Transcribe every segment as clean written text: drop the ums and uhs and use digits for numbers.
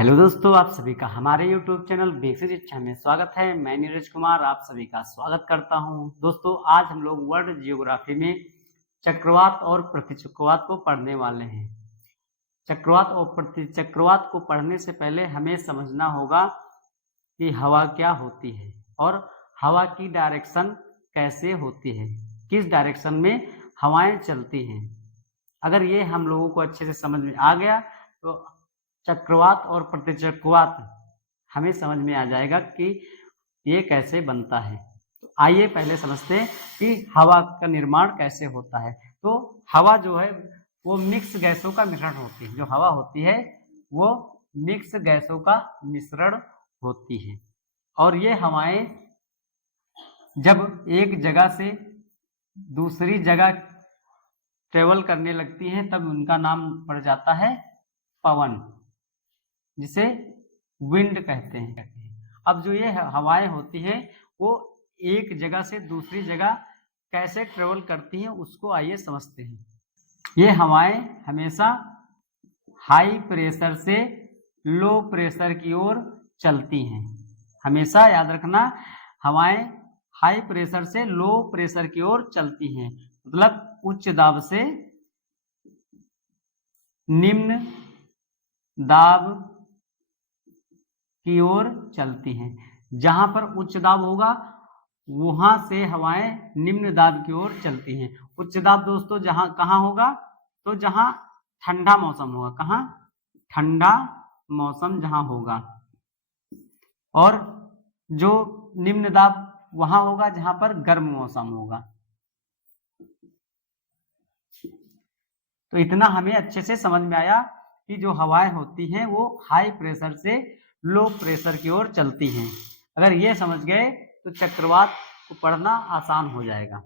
Hello दोस्तों, आप सभी का हमारे YouTube चैनल बेसिक शिक्षा में स्वागत है। मैं नीरज कुमार आप सभी का स्वागत करता हूं। दोस्तों, आज हम लोग वर्ल्ड जियोग्राफी में चक्रवात और प्रतिचक्रवात को पढ़ने वाले हैं। चक्रवात और प्रतिचक्रवात को पढ़ने से पहले हमें समझना होगा कि हवा क्या होती है और हवा की डायरेक्शन कैसे होती है, किस डायरेक्शन में हवाएं चलती हैं। अगर ये हम लोगों को अच्छे से समझ में आ गया तो चक्रवात और प्रतिचक्रवात हमें समझ में आ जाएगा कि ये कैसे बनता है। तो आइए पहले समझते हैं कि हवा का निर्माण कैसे होता है। तो हवा जो है वो मिक्स गैसों का मिश्रण होती है। जो हवा होती है वो मिक्स गैसों का मिश्रण होती है और ये हवाएं जब एक जगह से दूसरी जगह ट्रेवल करने लगती हैं तब उनका नाम पड़ जाता है पवन, जिसे विंड कहते हैं। अब जो ये हवाएं होती हैं वो एक जगह से दूसरी जगह कैसे ट्रेवल करती हैं उसको आइए समझते हैं। ये हवाएं हमेशा हाई प्रेशर से लो प्रेशर की ओर चलती हैं। हमेशा याद रखना, हवाएं हाई प्रेशर से लो प्रेशर की ओर चलती हैं, मतलब उच्च दाब से निम्न दाब की ओर चलती हैं। जहां पर उच्च दाब होगा वहां से हवाएं निम्न दाब की ओर चलती हैं। उच्च दाब दोस्तों जहां कहां होगा, तो जहां ठंडा मौसम होगा, कहां ठंडा मौसम जहां होगा, और जो निम्न दाब वहां होगा जहां पर गर्म मौसम होगा। तो इतना हमें अच्छे से समझ में आया कि जो हवाएं होती हैं वो हाई प्रेशर से लो प्रेशर की ओर चलती हैं। अगर ये समझ गए तो चक्रवात को पढ़ना आसान हो जाएगा।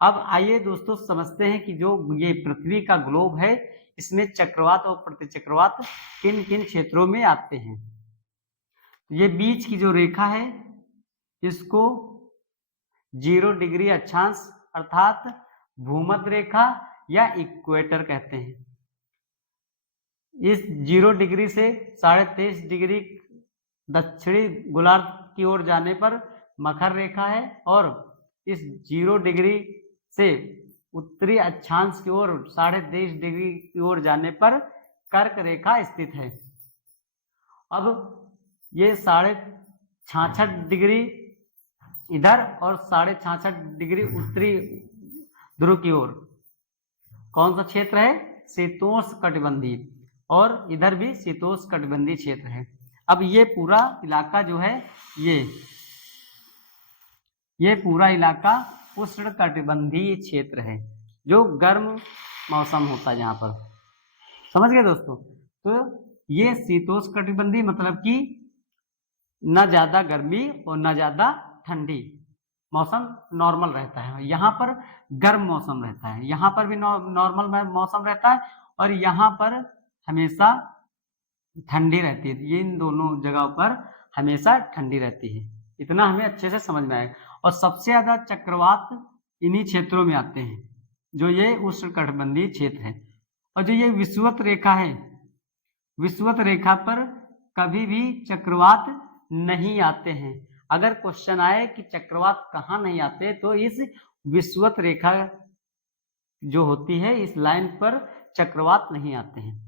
अब आइए दोस्तों समझते हैं कि जो ये पृथ्वी का ग्लोब है इसमें चक्रवात और प्रतिचक्रवात किन किन क्षेत्रों में आते हैं। ये बीच की जो रेखा है इसको 0 डिग्री अक्षांश अर्थात भूमध्य रेखा या इक्वेटर कहते हैं। इस 0 डिग्री से 23.5 डिग्री दक्षिणी गोलार्ध की ओर जाने पर मकर रेखा है और इस 0 डिग्री से उत्तरी अक्षांश की ओर 23.5 डिग्री की ओर जाने पर कर्क रेखा स्थित है। अब ये 66.5 डिग्री इधर और 66.5 डिग्री उत्तरी ध्रुव की ओर कौन सा क्षेत्र है, शीतोष्ण कटिबंधीय, और इधर भी शीतोष्ण कटिबंधीय क्षेत्र है। अब ये पूरा इलाका जो है ये पूरा इलाका उष्ण कटिबंधीय क्षेत्र है जो गर्म मौसम होता है यहाँ पर। समझ गए दोस्तों। तो ये शीतोष्ण कटिबंधीय मतलब कि न ज्यादा गर्मी और न ज्यादा ठंडी, मौसम नॉर्मल रहता है। यहाँ पर गर्म मौसम रहता है, यहाँ पर भी नॉर्मल मौसम रहता है और यहाँ पर हमेशा ठंडी रहती है। ये इन दोनों जगहों पर हमेशा ठंडी रहती है। इतना हमें अच्छे से समझ में आएगा। और सबसे ज्यादा चक्रवात इन्हीं क्षेत्रों में आते हैं जो ये उष्णकटिबंधीय क्षेत्र है। और जो ये विषुवत रेखा है, विषुवत रेखा पर कभी भी चक्रवात नहीं आते हैं। अगर क्वेश्चन आए कि चक्रवात कहाँ नहीं आते तो इस विषुवत रेखा जो होती है इस लाइन पर चक्रवात नहीं आते हैं।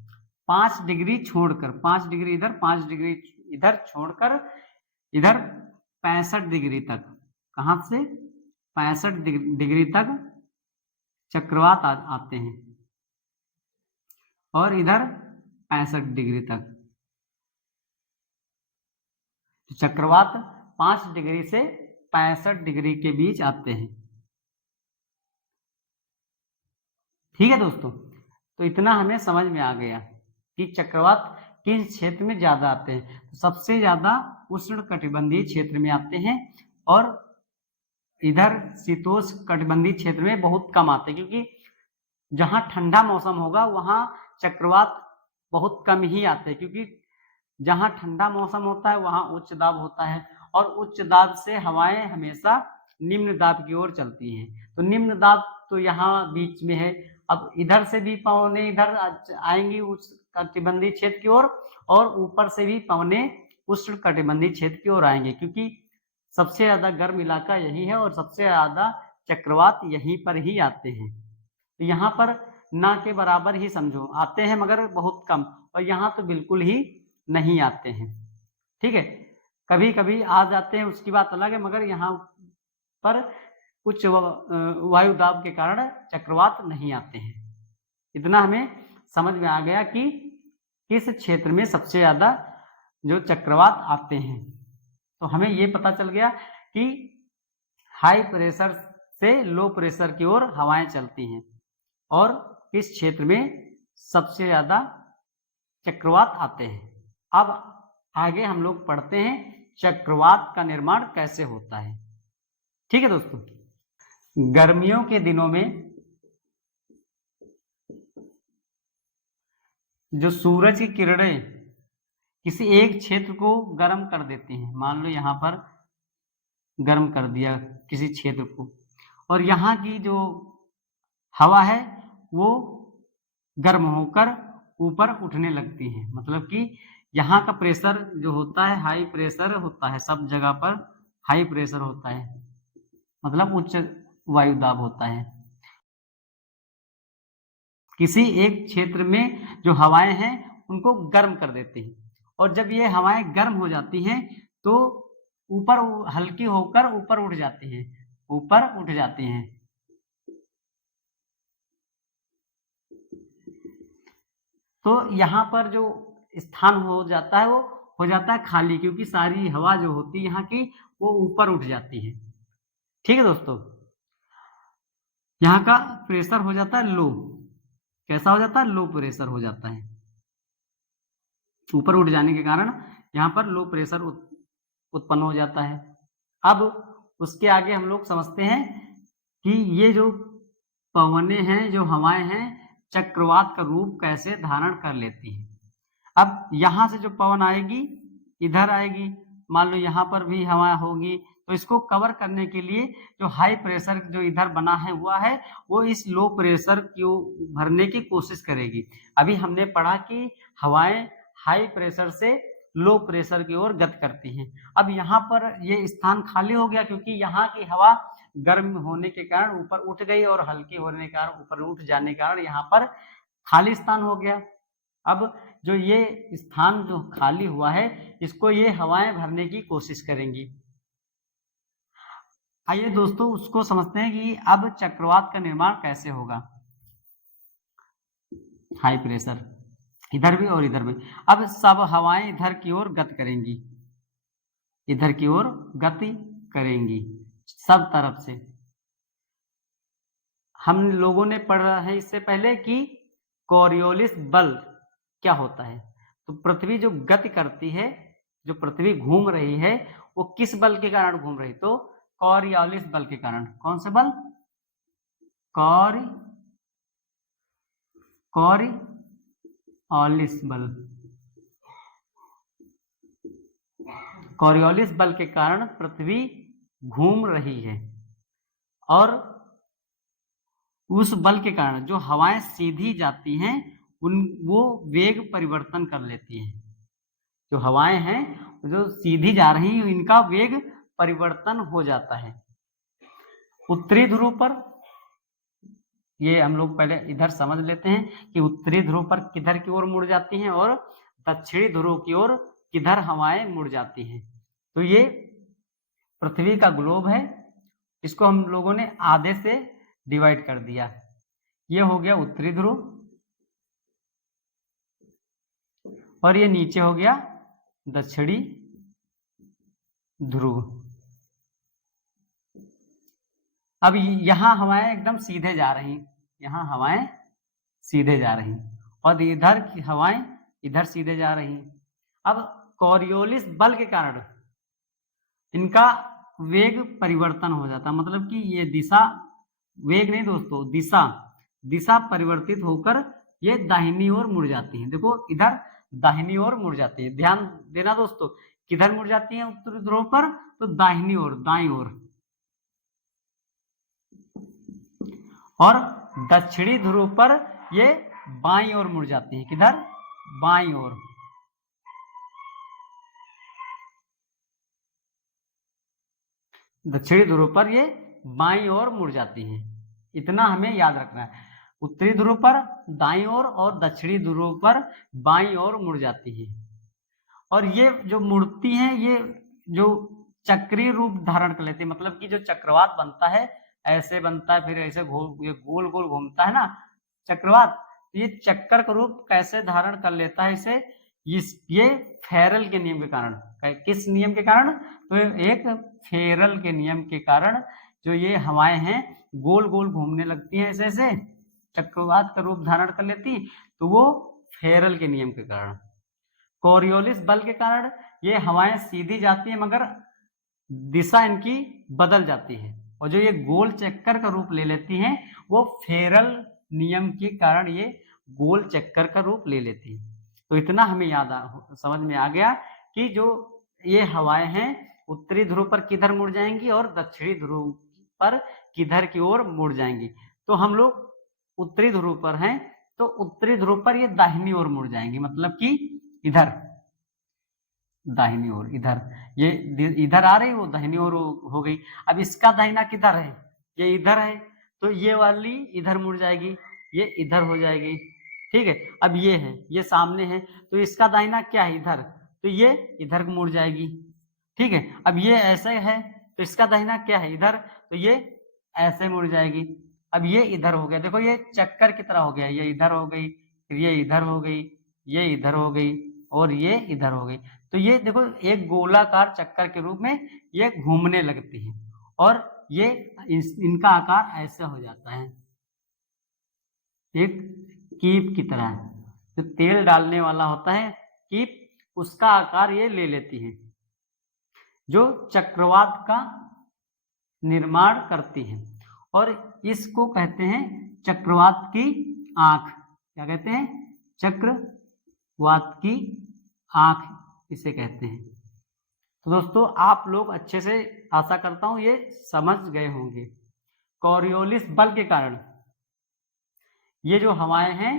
5 डिग्री छोड़कर, 5 डिग्री इधर 5 डिग्री इधर छोड़कर इधर 65 डिग्री तक, कहां से 65 डिग्री तक चक्रवात आते हैं और इधर 65 डिग्री तक। चक्रवात 5 डिग्री से 65 डिग्री के बीच आते हैं। ठीक है दोस्तों। तो इतना हमें समझ में आ गया कि चक्रवात किन क्षेत्र में ज्यादा आते हैं। तो सबसे ज्यादा उष्ण कटिबंधीय क्षेत्र में आते हैं और इधर शीतोष्ण कटिबंधीय क्षेत्र में बहुत कम आते हैं, क्योंकि जहां ठंडा मौसम होगा वहां चक्रवात बहुत कम ही आते हैं, क्योंकि जहां ठंडा मौसम होता है वहां उच्च दाब होता है और उच्च दाब से हवाएं हमेशा निम्न दाब की ओर चलती हैं। तो निम्न दाब तो यहाँ बीच में है अब इधर से भी पवने इधर आएंगी उस कटिबंधीय क्षेत्र की ओर, और ऊपर से भी पवने उष्ण कटिबंधीय क्षेत्र की ओर आएंगे, क्योंकि सबसे ज्यादा गर्म इलाका यही है और सबसे ज्यादा चक्रवात यहीं पर ही आते हैं। तो यहाँ पर ना के बराबर ही समझो, आते हैं मगर बहुत कम, और यहाँ तो बिल्कुल ही नहीं आते हैं। ठीक है, कभी कभी आ जाते हैं उसकी बात अलग है, मगर यहाँ पर कुछ वायु दाब के कारण चक्रवात नहीं आते हैं। इतना हमें समझ में आ गया कि किस क्षेत्र में सबसे ज्यादा जो चक्रवात आते हैं। तो हमें ये पता चल गया कि हाई प्रेशर से लो प्रेशर की ओर हवाएं चलती हैं और किस क्षेत्र में सबसे ज्यादा चक्रवात आते हैं। अब आगे हम लोग पढ़ते हैं चक्रवात का निर्माण कैसे होता है। ठीक है दोस्तों, गर्मियों के दिनों में जो सूरज की किरणें किसी एक क्षेत्र को गर्म कर देती हैं, मान लो यहाँ पर गर्म कर दिया किसी क्षेत्र को, और यहाँ की जो हवा है वो गर्म होकर ऊपर उठने लगती है। मतलब कि यहाँ का प्रेशर जो होता है हाई प्रेशर होता है, सब जगह पर हाई प्रेशर होता है, मतलब उच्च वायु दाब होता है। किसी एक क्षेत्र में जो हवाएं हैं उनको गर्म कर देती हैं, और जब ये हवाएं गर्म हो जाती हैं तो ऊपर हल्की होकर ऊपर उठ जाती हैं, ऊपर उठ जाती हैं। तो यहाँ पर जो स्थान हो जाता है वो हो जाता है खाली, क्योंकि सारी हवा जो होती है यहाँ की वो ऊपर उठ जाती है। ठीक है दोस्तों, यहाँ का प्रेशर हो जाता है लो। कैसा हो जाता है? लो प्रेशर हो जाता है। ऊपर उठ जाने के कारण यहाँ पर लो प्रेशर उत्पन्न हो जाता है। अब उसके आगे हम लोग समझते हैं कि ये जो पवनें हैं, जो हवाएं हैं, चक्रवात का रूप कैसे धारण कर लेती हैं। अब यहाँ से जो पवन आएगी इधर आएगी, मान लो यहाँ पर भी हवा होगी, तो इसको कवर करने के लिए जो हाई प्रेशर जो इधर बना है हुआ है वो इस लो प्रेशर को भरने की कोशिश करेगी। अभी हमने पढ़ा कि हवाएं हाई प्रेशर से लो प्रेशर की ओर गति करती हैं। अब यहाँ पर ये स्थान खाली हो गया, क्योंकि यहाँ की हवा गर्म होने के कारण ऊपर उठ गई और हल्की होने के कारण ऊपर उठ जाने के कारण यहाँ पर खाली स्थान हो गया। अब जो ये स्थान जो खाली हुआ है इसको ये हवाएं भरने की कोशिश करेंगी। आइए दोस्तों उसको समझते हैं कि अब चक्रवात का निर्माण कैसे होगा। हाई प्रेशर इधर भी और इधर भी, अब सब हवाएं इधर की ओर गति करेंगी, इधर की ओर गति करेंगी सब तरफ से। हम लोगों ने पढ़ा है इससे पहले कि कोरियोलिस बल क्या होता है। तो पृथ्वी जो गति करती है, जो पृथ्वी घूम रही है, वो किस बल के कारण घूम रही? तो कोरियोलिस बल के कारण। कौन से बल? कोरियोलिस बल। कोरियोलिस बल के कारण पृथ्वी घूम रही है, और उस बल के कारण जो हवाएं सीधी जाती हैं वो वेग परिवर्तन कर लेती हैं। जो हवाएं हैं जो सीधी जा रही हैं इनका वेग परिवर्तन हो जाता है। उत्तरी ध्रुव पर, ये हम लोग पहले इधर समझ लेते हैं कि उत्तरी ध्रुव पर किधर की ओर मुड़ जाती हैं और दक्षिणी ध्रुव की ओर किधर हवाएं मुड़ जाती हैं। तो ये पृथ्वी का ग्लोब है, इसको हम लोगों ने आधे से डिवाइड कर दिया। ये हो गया उत्तरी ध्रुव और ये नीचे हो गया दक्षिणी ध्रुव। अब यहां हवाएं एकदम सीधे जा रही, यहां हवाएं सीधे जा रही और इधर की हवाएं इधर सीधे जा रही। अब कोरियोलिस बल के कारण इनका वेग परिवर्तन हो जाता, मतलब कि ये दिशा, वेग नहीं दोस्तों, दिशा परिवर्तित होकर ये दाहिनी ओर मुड़ जाती हैं। देखो इधर दाहिनी ओर मुड़ जाती है, ध्यान देना दोस्तों, किधर मुड़ जाती है उत्तरी ध्रुव पर? तो दाहिनी ओर, दाईं ओर। और दक्षिणी ध्रुव पर ये बाईं ओर मुड़ जाती हैं। किधर? बाईं ओर। दक्षिणी ध्रुव पर ये बाईं ओर मुड़ जाती हैं, इतना हमें याद रखना है। उत्तरी ध्रुव पर दाईं ओर और दक्षिणी ध्रुव पर बाईं ओर मुड़ जाती हैं। और ये जो मुड़ती हैं ये जो चक्रीय रूप धारण कर लेती है, मतलब कि जो चक्रवात बनता है ऐसे बनता है, फिर ऐसे ये गोल गोल घूमता है ना चक्रवात, ये चक्कर का रूप कैसे धारण कर लेता है इसे, ये फेरल के नियम के कारण। किस नियम के कारण? तो एक फेरल के नियम के कारण जो ये हवाएं हैं गोल गोल घूमने लगती हैं, ऐसे ऐसे चक्रवात का रूप धारण कर लेती, तो वो फेरल के नियम के कारण। कोरियोलिस बल के कारण ये हवाएं सीधी जाती हैं मगर दिशा इनकी बदल जाती है, और जो ये गोल चक्कर का रूप ले लेती हैं वो फेरल नियम के कारण ये गोल चक्कर का रूप ले लेती है। तो इतना हमें समझ में आ गया कि जो ये हवाएं हैं उत्तरी ध्रुव पर किधर मुड़ जाएंगी और दक्षिणी ध्रुव पर किधर की ओर मुड़ जाएंगी। तो हम लोग उत्तरी ध्रुव पर हैं, तो उत्तरी ध्रुव पर ये दाहिनी ओर मुड़ जाएंगी, मतलब कि इधर दाहिनी ओर, इधर ये इधर आ रही, वो दाहिनी ओर हो गई। अब इसका दाहिना किधर है? ये इधर है, तो ये वाली इधर मुड़ जाएगी, ये इधर हो जाएगी। ठीक है, अब ये है, ये सामने है, तो इसका दाहिना क्या है? इधर, तो ये इधर मुड़ जाएगी। ठीक है, अब ये ऐसे है तो इसका दाहिना क्या है? इधर, तो ये ऐसे मुड़ जाएगी। अब ये इधर हो गया, देखो ये चक्कर की तरह हो गया, ये इधर हो गई, फिर ये इधर हो गई, ये इधर हो गई और ये इधर हो गई। तो ये देखो एक गोलाकार चक्कर के रूप में ये घूमने लगती है और ये इनका आकार ऐसे हो जाता है, एक कीप की तरह। जो तेल डालने वाला होता है कीप, उसका आकार ये ले लेती है, जो चक्रवात का निर्माण करती है। और इसको कहते हैं चक्रवात की आंख। क्या कहते हैं? चक्रवात की आंख इसे कहते हैं। तो दोस्तों आप लोग अच्छे से, आशा करता हूं ये समझ गए होंगे। कोरियोलिस बल के कारण ये जो हवाएं हैं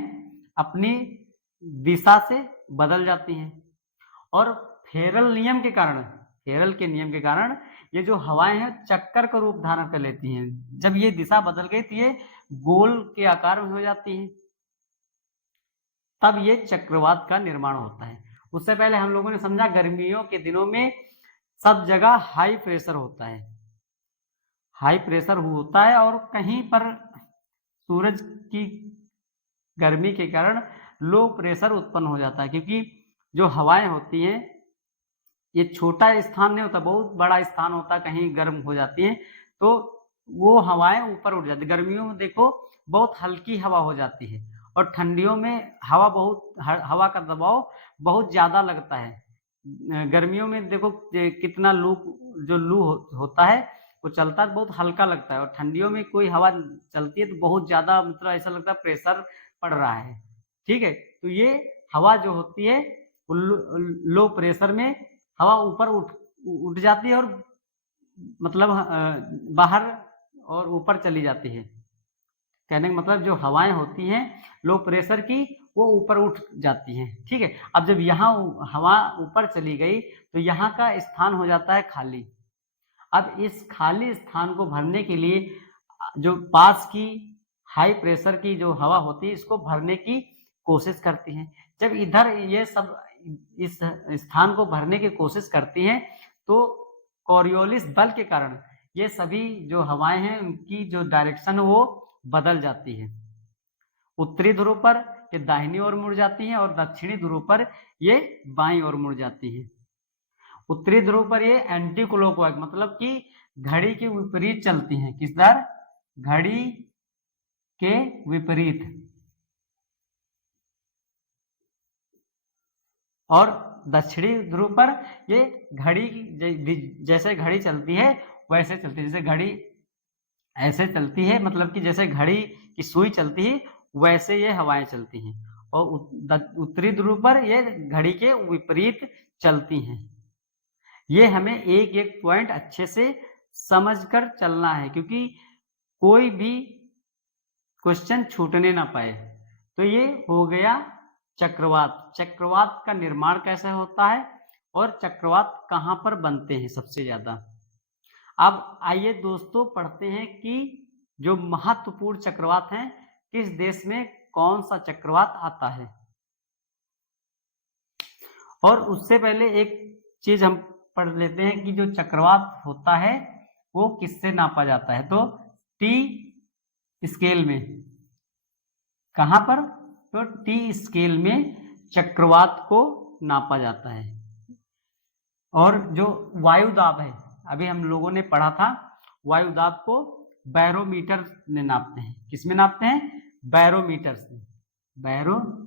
अपनी दिशा से बदल जाती हैं, और फेरल नियम के कारण, फेरल के नियम के कारण ये जो हवाएं हैं चक्कर का रूप धारण कर लेती हैं। जब ये दिशा बदल गई तो ये गोल के आकार में हो जाती है, तब ये चक्रवात का निर्माण होता है। उससे पहले हम लोगों ने समझा गर्मियों के दिनों में सब जगह हाई प्रेशर होता है, हाई प्रेशर होता है, और कहीं पर सूरज की गर्मी के कारण लो प्रेशर उत्पन्न हो जाता है, क्योंकि जो हवाएं होती हैं ये छोटा स्थान नहीं होता, बहुत बड़ा स्थान होता, कहीं गर्म हो जाती है तो वो हवाएं ऊपर उठ जाती है। गर्मियों में देखो बहुत हल्की हवा हो जाती है, और ठंडियों में हवा का दबाव बहुत ज्यादा लगता है। गर्मियों में देखो कितना लू होता है वो चलता है, बहुत हल्का लगता है, और ठंडियों में कोई हवा चलती है तो बहुत ज्यादा, मतलब ऐसा लगता है प्रेशर पड़ रहा है। ठीक है, तो ये हवा जो होती है लो प्रेशर में हवा ऊपर उठ जाती है, और मतलब बाहर और ऊपर चली जाती है। कहने का मतलब जो हवाएं होती हैं लो प्रेशर की वो ऊपर उठ जाती हैं। ठीक है, अब जब यहाँ हवा ऊपर चली गई तो यहाँ का स्थान हो जाता है खाली। अब इस खाली स्थान को भरने के लिए जो पास की हाई प्रेशर की जो हवा होती है इसको भरने की कोशिश करती है। जब इधर ये सब इस स्थान को भरने की कोशिश करती हैं तो कोरियोलिस बल के कारण ये सभी जो हवाएं हैं उनकी जो डायरेक्शन वो बदल जाती है। उत्तरी ध्रुव पर ये दाहिनी ओर मुड़ जाती हैं और दक्षिणी ध्रुव पर ये बाईं ओर मुड़ जाती है। उत्तरी ध्रुव पर ये एंटी क्लॉकवाइज, मतलब कि घड़ी के विपरीत चलती हैं। किस दर? घड़ी के विपरीत। और दक्षिणी ध्रुव पर ये घड़ी जैसे घड़ी चलती है वैसे चलती है, जैसे घड़ी ऐसे चलती है, मतलब कि जैसे घड़ी की सुई चलती है वैसे ये हवाएं चलती हैं। और उत्तरी ध्रुव पर ये घड़ी के विपरीत चलती हैं। ये हमें एक एक पॉइंट अच्छे से समझकर चलना है, क्योंकि कोई भी क्वेश्चन छूटने ना पाए। तो ये हो गया चक्रवात। चक्रवात का निर्माण कैसे होता है और चक्रवात कहाँ पर बनते हैं सबसे ज्यादा। अब आइए दोस्तों पढ़ते हैं कि जो महत्वपूर्ण चक्रवात हैं किस देश में कौन सा चक्रवात आता है। और उससे पहले एक चीज हम पढ़ लेते हैं कि जो चक्रवात होता है वो किससे नापा जाता है। तो टी स्केल में, कहां पर, तो टी स्केल में चक्रवात को नापा जाता है। और जो वायु दाब है, अभी हम लोगों ने पढ़ा था, वायु दाब को बैरोमीटर में नापते हैं। किसमें नापते हैं, बैरोमीटर से, बैरोमीटर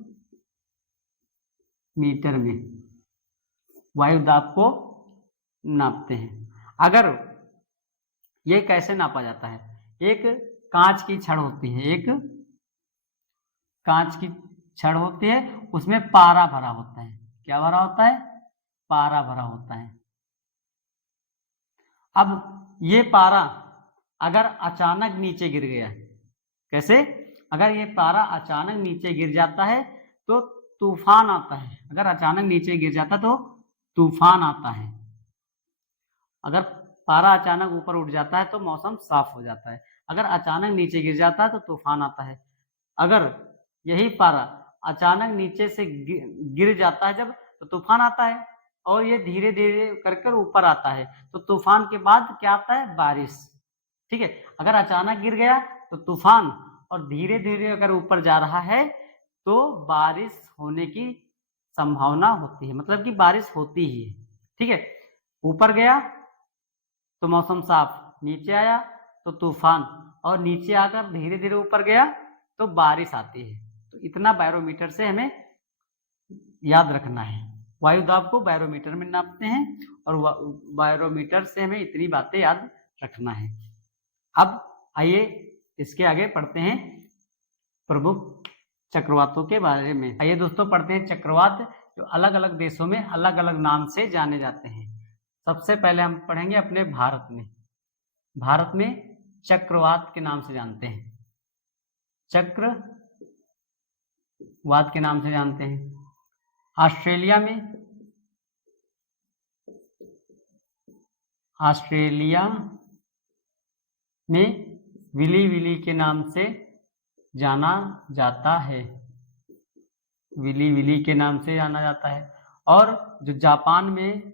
में वायु दाब को नापते हैं। अगर ये कैसे नापा जाता है, एक कांच की छड़ होती है, एक कांच की छड़ होती है, उसमें पारा भरा होता है। क्या भरा होता है, पारा भरा होता है। अब ये पारा अगर अचानक नीचे गिर गया, कैसे, अगर ये पारा अचानक नीचे गिर जाता है तो तूफान आता है। अगर अचानक नीचे गिर जाता तो तूफान आता है। अगर पारा अचानक ऊपर उठ जाता है तो मौसम साफ हो जाता है। अगर अचानक नीचे गिर जाता है तो तूफान आता है। अगर यही पारा अचानक नीचे से गिर जाता है जब, तो तूफान आता है। और ये धीरे धीरे कर कर ऊपर आता है तो तूफान के बाद क्या आता है, बारिश। ठीक है, अगर अचानक गिर गया तो तूफान, और धीरे धीरे अगर ऊपर जा रहा है तो बारिश होने की संभावना होती है, मतलब कि बारिश होती ही है। ठीक है, ऊपर गया तो मौसम साफ, नीचे आया तो तूफान, और नीचे आकर धीरे धीरे ऊपर गया तो बारिश आती है। तो इतना बैरोमीटर से हमें याद रखना है। वायु दाब को बैरोमीटर में नापते हैं और बैरोमीटर से हमें इतनी बातें याद रखना है। अब आइए इसके आगे पढ़ते हैं प्रमुख चक्रवातों के बारे में। आइए दोस्तों पढ़ते हैं चक्रवात जो अलग अलग देशों में अलग अलग नाम से जाने जाते हैं। सबसे पहले हम पढ़ेंगे अपने भारत में। भारत में चक्रवात के नाम से जानते हैं, चक्रवात के नाम से जानते हैं। ऑस्ट्रेलिया में विली विली के नाम से जाना जाता है, विली विली के नाम से जाना जाता है। और जो जापान में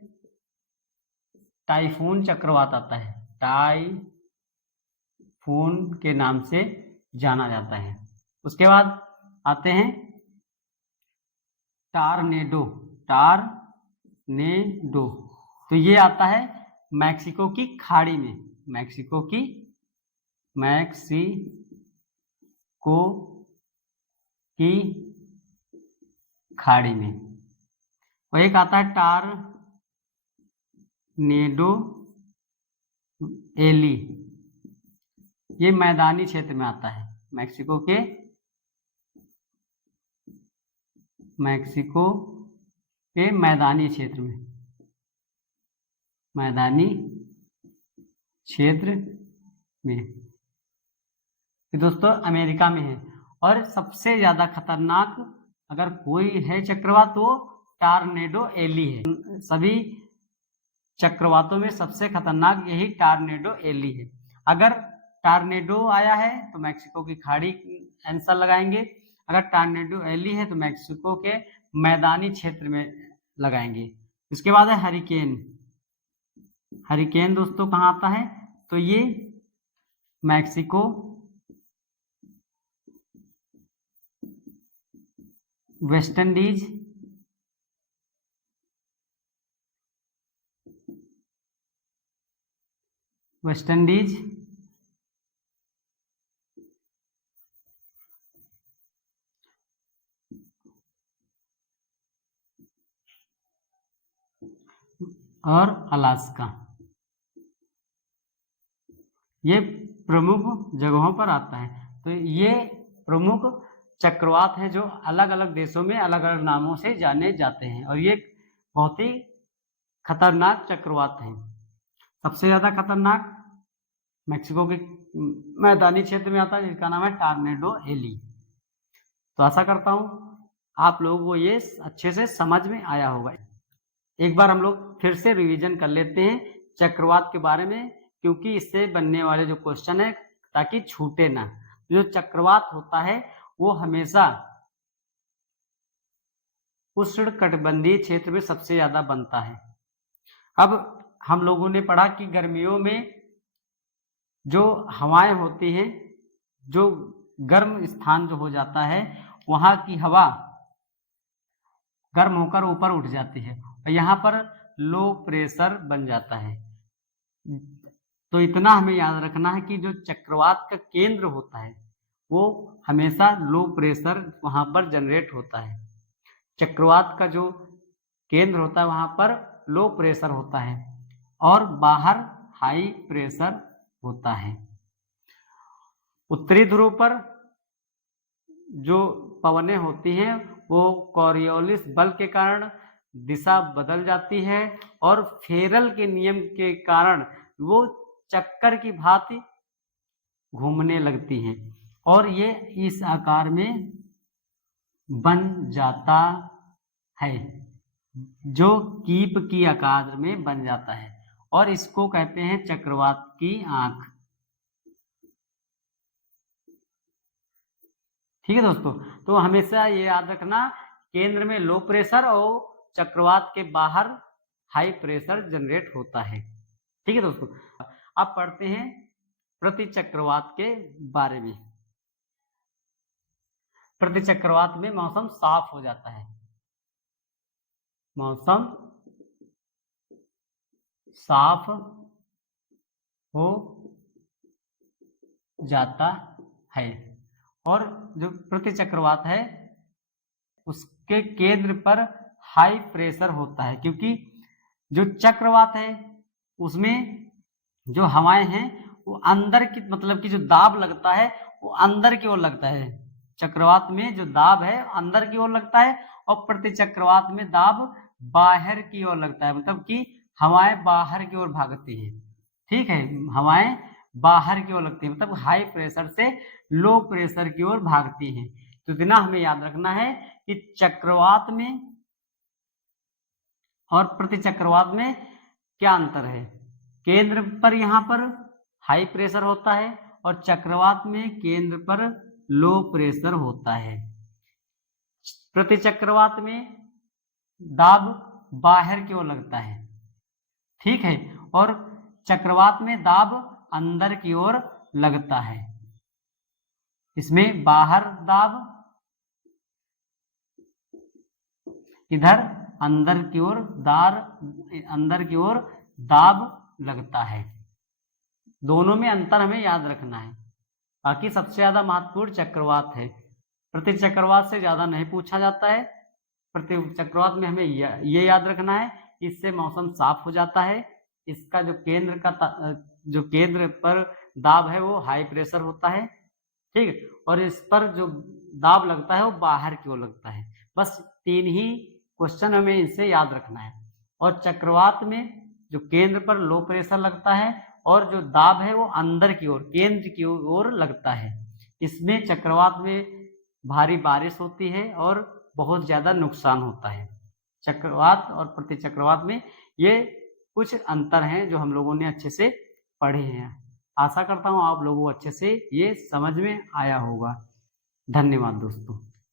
टाइफून चक्रवात आता है, टाइफून के नाम से जाना जाता है। उसके बाद आते हैं टार्नेडो, तो ये आता है मैक्सिको की खाड़ी में, मैक्सिको की खाड़ी में। और एक आता है टार्नेडो एली, ये मैदानी क्षेत्र में आता है, मैक्सिको के मैदानी क्षेत्र में, ये दोस्तों अमेरिका में है। और सबसे ज्यादा खतरनाक अगर कोई है चक्रवात तो टार्नेडो एली है। सभी चक्रवातों में सबसे खतरनाक यही टार्नेडो एली है। अगर टार्नेडो आया है तो मैक्सिको की खाड़ी आंसर लगाएंगे, अगर टार्नेडो एली है तो मैक्सिको के मैदानी क्षेत्र में लगाएंगे। इसके बाद है हरिकेन। हरिकेन दोस्तों कहाँ आता है, तो ये मैक्सिको वेस्ट इंडीज और अलास्का, ये प्रमुख जगहों पर आता है। तो ये प्रमुख चक्रवात हैं जो अलग अलग देशों में अलग अलग नामों से जाने जाते हैं, और ये बहुत ही खतरनाक चक्रवात हैं। सबसे ज्यादा खतरनाक मैक्सिको के मैदानी क्षेत्र में आता है, जिसका नाम है टॉर्नेडो एली। तो आशा करता हूँ आप लोगों को ये अच्छे से समझ में आया होगा। एक बार हम लोग फिर से रिवीजन कर लेते हैं चक्रवात के बारे में, क्योंकि इससे बनने वाले जो क्वेश्चन है ताकि छूटे ना। जो चक्रवात होता है वो हमेशा उष्णकटिबंधीय क्षेत्र में सबसे ज्यादा बनता है। अब हम लोगों ने पढ़ा कि गर्मियों में जो हवाएं होती हैं, जो गर्म स्थान जो हो जाता है वहां की हवा गर्म होकर ऊपर उठ जाती है और यहाँ पर लो प्रेशर बन जाता है। तो इतना हमें याद रखना है कि जो चक्रवात का केंद्र होता है वो हमेशा लो प्रेशर वहां पर जनरेट होता है। चक्रवात का जो केंद्र होता है वहां पर लो प्रेशर होता है और बाहर हाई प्रेशर होता है। उत्तरी ध्रुव पर जो पवनें होती हैं वो कॉरियोलिस बल के कारण दिशा बदल जाती है और फेरल के नियम के कारण वो चक्कर की भांति घूमने लगती हैं और ये इस आकार में बन जाता है, जो कीप की आकार में बन जाता है और इसको कहते हैं चक्रवात की आंख। ठीक है दोस्तों, तो हमेशा ये याद रखना केंद्र में लो प्रेशर और चक्रवात के बाहर हाई प्रेशर जनरेट होता है। ठीक है दोस्तों, अब पढ़ते हैं प्रति चक्रवात के बारे में। प्रति चक्रवात में मौसम साफ हो जाता है, मौसम साफ हो जाता है और जो प्रति चक्रवात है उसके केंद्र पर हाई प्रेशर होता है, क्योंकि जो चक्रवात है उसमें जो हवाएं हैं वो अंदर की, मतलब कि जो दाब लगता है वो अंदर की ओर लगता है। चक्रवात में जो दाब है अंदर की ओर लगता है और प्रति चक्रवात में दाब बाहर की ओर लगता है, मतलब कि हवाएं बाहर की ओर भागती है। ठीक है, हवाएं बाहर की ओर लगती है, मतलब हाई प्रेशर से लो प्रेशर की ओर भागती हैं। तो इतना हमें याद रखना है कि चक्रवात में और प्रति चक्रवात में क्या अंतर है। केंद्र पर यहाँ पर हाई प्रेशर होता है और चक्रवात में केंद्र पर लो प्रेशर होता है। प्रति चक्रवात में दाब बाहर की ओर लगता है, ठीक है, और चक्रवात में दाब अंदर की ओर लगता है। इसमें बाहर दाब, इधर अंदर की ओर अंदर की ओर दाब लगता है। दोनों में अंतर हमें याद रखना है। बाकी सबसे ज्यादा महत्वपूर्ण चक्रवात है, प्रति चक्रवात से ज्यादा नहीं पूछा जाता है। प्रति चक्रवात में हमें ये याद रखना है, इससे मौसम साफ हो जाता है। इसका जो केंद्र पर दाब है वो हाई प्रेशर होता है, ठीक, और इस पर जो दाब लगता है वो बाहर की ओर लगता है। बस 3 ही क्वेश्चन हमें इनसे याद रखना है। और चक्रवात में जो केंद्र पर लो प्रेशर लगता है और जो दाब है वो अंदर की ओर केंद्र की ओर लगता है। इसमें चक्रवात में भारी बारिश होती है और बहुत ज्यादा नुकसान होता है। चक्रवात और प्रति चक्रवात में ये कुछ अंतर हैं जो हम लोगों ने अच्छे से पढ़े हैं। आशा करता हूँ आप लोगों को अच्छे से ये समझ में आया होगा। धन्यवाद दोस्तों।